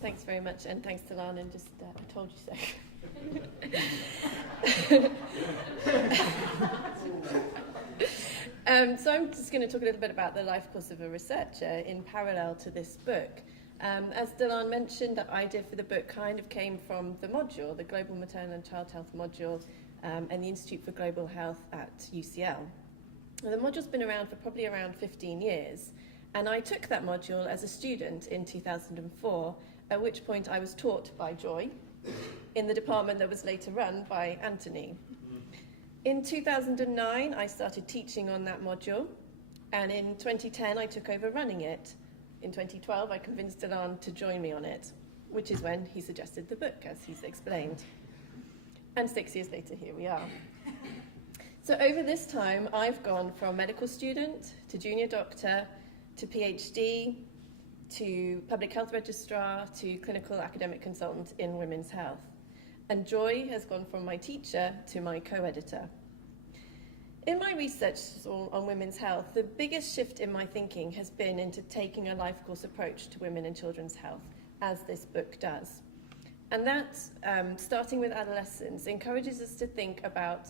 Thanks very much, and thanks to Lana, and just I told you so. So I'm just going to talk a little bit about the life course of a researcher in parallel to this book. As Delan mentioned, the idea for the book kind of came from the module, the Global Maternal and Child Health module, and the Institute for Global Health at UCL. Now, the module's been around for probably around 15 years, and I took that module as a student in 2004, at which point I was taught by Joy in the department that was later run by Anthony. In 2009, I started teaching on that module, and in 2010, I took over running it. In 2012, I convinced Delan to join me on it, which is when he suggested the book, as he's explained. And 6 years later, here we are. So over this time, I've gone from medical student to junior doctor to PhD to public health registrar to clinical academic consultant in women's health. And Joy has gone from my teacher to my co-editor. In my research on women's health, the biggest shift in my thinking has been into taking a life course approach to women and children's health, as this book does. And that, starting with adolescents, encourages us to think about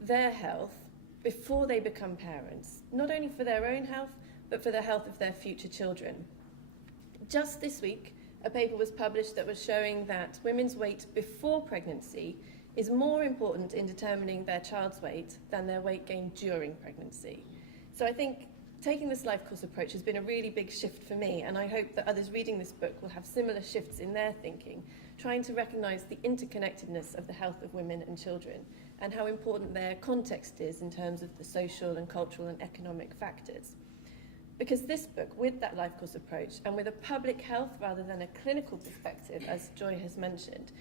their health before they become parents, not only for their own health, but for the health of their future children. Just this week, a paper was published that was showing that women's weight before pregnancy is more important in determining their child's weight than their weight gain during pregnancy. So I think taking this life course approach has been a really big shift for me, and I hope that others reading this book will have similar shifts in their thinking, trying to recognise the interconnectedness of the health of women and children, and how important their context is in terms of the social and cultural and economic factors. Because this book, with that life course approach, and with a public health rather than a clinical perspective, as Joy has mentioned,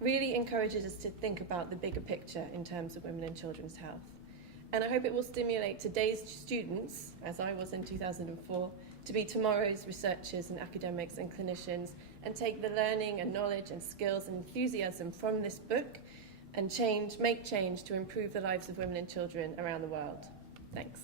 really encourages us to think about the bigger picture in terms of women and children's health. And I hope it will stimulate today's students, as I was in 2004, to be tomorrow's researchers and academics and clinicians, and take the learning and knowledge and skills and enthusiasm from this book and make change to improve the lives of women and children around the world. Thanks.